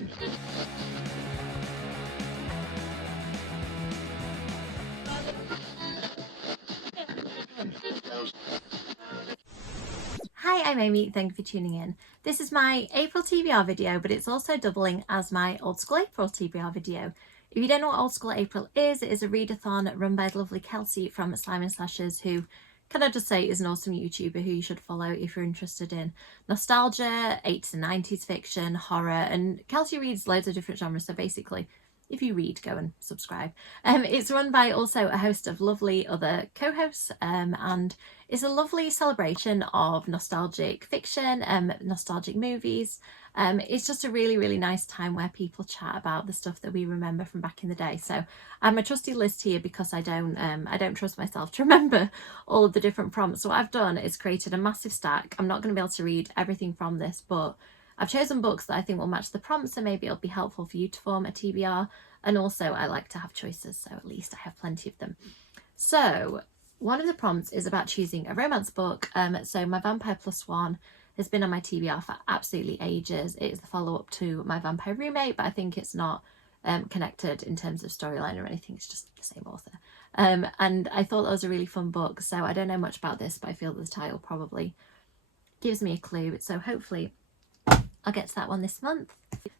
Hi, I'm Amy, thank you for tuning in. This is my April TBR video, but it's also doubling as my Old School April TBR video. If you don't know what Old School April is, it is a readathon run by the lovely Kelsey from Slime and Slashes, who, can I just say, is an awesome YouTuber who you should follow if you're interested in nostalgia, 80s and 90s fiction, horror, and Kelsey reads loads of different genres, so basically, if you read, go and subscribe. It's run by also a host of lovely other co-hosts, and it's a lovely celebration of nostalgic fiction, nostalgic movies. It's just a really, really nice time where people chat about the stuff that we remember from back in the day. So I have my trusty list here because I don't trust myself to remember all of the different prompts. So what I've done is created a massive stack. I'm not going to be able to read everything from this, but I've chosen books that I think will match the prompts, so maybe it'll be helpful for you to form a TBR. And also I like to have choices, so at least I have plenty of them. So one of the prompts is about choosing a romance book. So my Vampire Plus One has been on my TBR for absolutely ages. It is the follow-up to my Vampire Roommate, but I think it's not connected in terms of storyline or anything. It's just the same author. And I thought that was a really fun book. So I don't know much about this, but I feel the title probably gives me a clue. So hopefully I'll get to that one this month.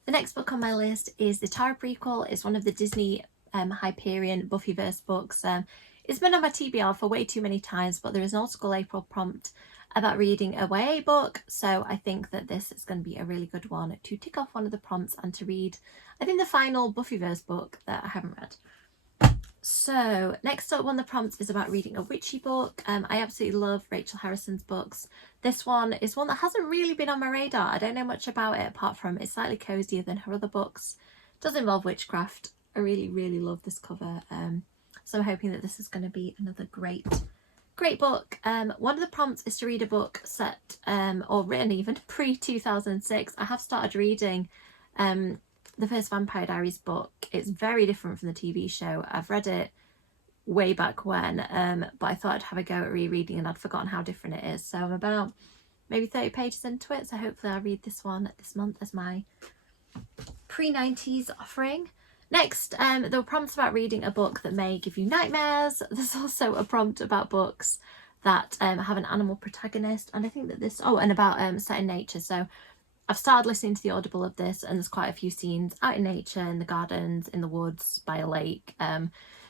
The next book on my list is the Tara prequel. It's one of the Disney Hyperion Buffyverse books. It's been on my TBR for way too many times, but there is an Old School April prompt about reading a YA book, so I think that this is going to be a really good one to tick off one of the prompts and to read, I think, the final Buffyverse book that I haven't read. So next up, one of the prompts is about reading a witchy book. I absolutely love Rachel Harrison's books. This one is one that hasn't really been on my radar. I don't know much about it apart from it's slightly cozier than her other books. It does involve witchcraft. I really, really love this cover. So I'm hoping that this is going to be another great book. One of the prompts is to read a book set or written even pre-2006. I have started reading the first Vampire Diaries book. It's very different from the TV show. I've read it way back when, but I thought I'd have a go at rereading and I'd forgotten how different it is. So I'm about maybe 30 pages into it, so hopefully I'll read this one this month as my pre-90s offering. Next, there were prompts about reading a book that may give you nightmares. There's also a prompt about books that have an animal protagonist, and I think that this, and about set in nature. So I've started listening to the Audible of this, and there's quite a few scenes out in nature, in the gardens, in the woods, by a lake.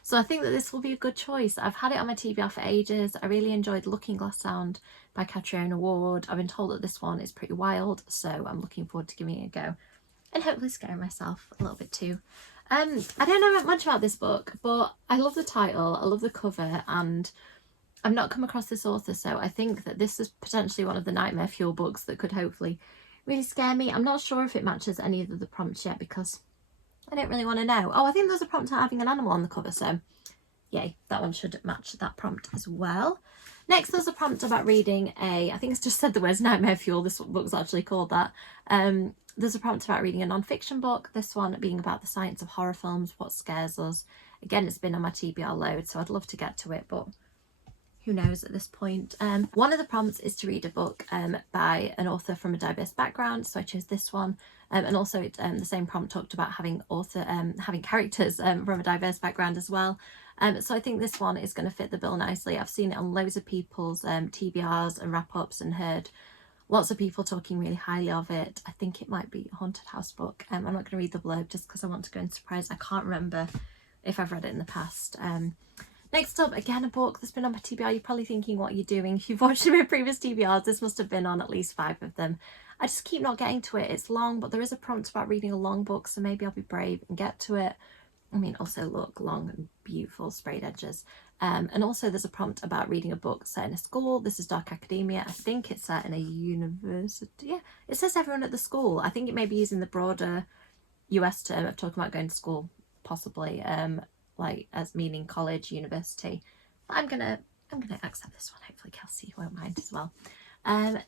So I think that this will be a good choice. I've had it on my TBR for ages. I really enjoyed Looking Glass Sound by Catriona Ward. I've been told that this one is pretty wild, so I'm looking forward to giving it a go and hopefully scaring myself a little bit too. I don't know much about this book, but I love the title, I love the cover, and I've not come across this author, so I think that this is potentially one of the nightmare fuel books that could hopefully really scare me. I'm not sure if it matches any of the prompts yet because I don't really want to know. Oh, I think there's a prompt about having an animal on the cover, so yay, that one should match that prompt as well. Next, there's a prompt about reading I think it's just said the words nightmare fuel, this book's actually called that. There's a prompt about reading a non-fiction book, this one being about the science of horror films, what scares us. Again, it's been on my TBR load, so I'd love to get to it, but who knows at this point. One of the prompts is to read a book by an author from a diverse background, so I chose this one. And also the same prompt talked about having characters from a diverse background as well. So I think this one is going to fit the bill nicely. I've seen it on loads of people's TBRs and wrap-ups and heard lots of people talking really highly of it. I think it might be a haunted house book. I'm not going to read the blurb just because I want to go in surprise. I can't remember if I've read it in the past. Next up, again, a book that's been on my TBR. You're probably thinking, what are you doing? If you've watched my previous TBRs, this must have been on at least 5 of them. I just keep not getting to it. It's long, but there is a prompt about reading a long book, so maybe I'll be brave and get to it. I mean, also look, long and beautiful sprayed edges. And also there's a prompt about reading a book set in a school. This is Dark Academia. I think it's set in a university. Yeah, it says everyone at the school. I think it may be using the broader US term of talking about going to school, possibly, like as meaning college, university. But I'm gonna accept this one. Hopefully Kelsey won't mind as well.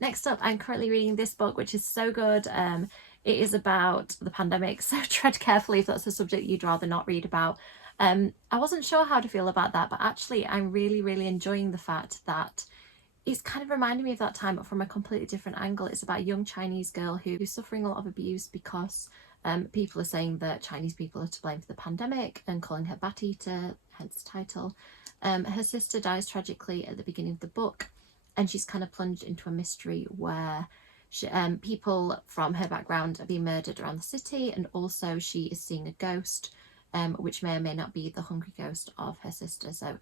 Next up, I'm currently reading this book, which is so good. It is about the pandemic, so tread carefully if that's a subject you'd rather not read about. I wasn't sure how to feel about that, but actually I'm really, really enjoying the fact that it's kind of reminding me of that time, but from a completely different angle. It's about a young Chinese girl who's suffering a lot of abuse because People are saying that Chinese people are to blame for the pandemic and calling her Bat Eater, hence the title. Her sister dies tragically at the beginning of the book, and she's kind of plunged into a mystery where people from her background are being murdered around the city, and also she is seeing a ghost, which may or may not be the hungry ghost of her sister. So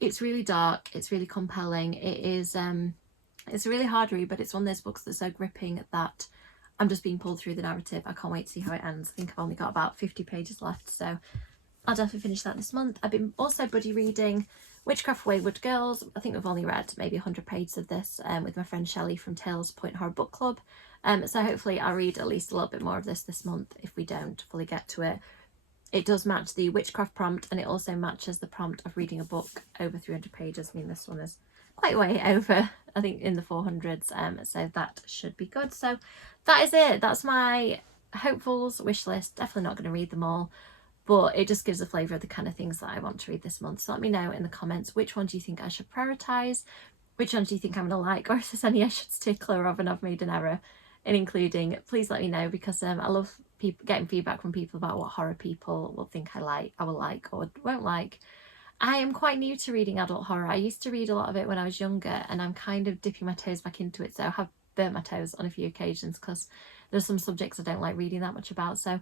it's really dark, it's really compelling. It is it's a really hard read, but it's one of those books that's so gripping that I'm just being pulled through the narrative. I can't wait to see how it ends. I think I've only got about 50 pages left, so I'll definitely finish that this month. I've been also buddy reading Witchcraft Wayward Girls. I think we've only read maybe 100 pages of this with my friend Shelley from Tales Point Horror Book Club. So hopefully I'll read at least a little bit more of this month if we don't fully get to it. It does match the witchcraft prompt, and it also matches the prompt of reading a book over 300 pages. I mean, this one is quite way over, I think, in the 400s, so that should be good. So that is it. That's my hopefuls wish list. Definitely not going to read them all, but it just gives a flavour of the kind of things that I want to read this month. So let me know in the comments, which one do you think I should prioritise, which ones do you think I'm going to like, or if there's any I should stay clear of and I've made an error in including. Please let me know, because I love getting feedback from people about what horror people will think I will like or won't like. I am quite new to reading adult horror. I used to read a lot of it when I was younger, and I'm kind of dipping my toes back into it, so I have burnt my toes on a few occasions because there's some subjects I don't like reading that much about. So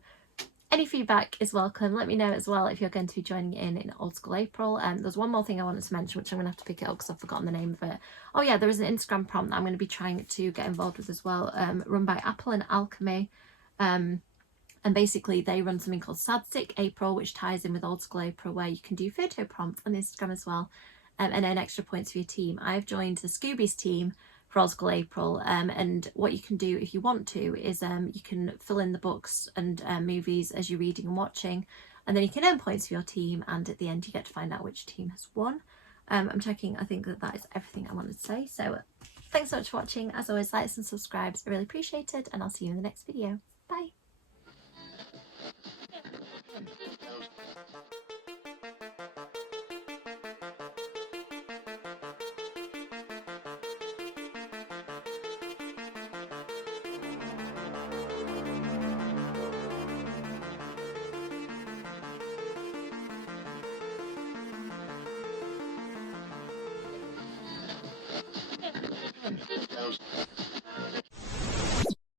any feedback is welcome. Let me know as well if you're going to be joining in Old School April. There's one more thing I wanted to mention, which I'm going to have to pick it up because I've forgotten the name of it. Oh yeah, there is an Instagram prompt that I'm going to be trying to get involved with as well, run by Apple and Alchemy. And basically they run something called Sad Sick April, which ties in with Old School April, where you can do photo prompts on Instagram as well, and earn extra points for your team. I've joined the Scooby's team for Old School April, and what you can do if you want to is you can fill in the books and movies as you're reading and watching, and then you can earn points for your team, and at the end you get to find out which team has won. I'm checking, I think that is everything I wanted to say. So thanks so much for watching. As always, likes and subscribes are really appreciated, and I'll see you in the next video. Bye.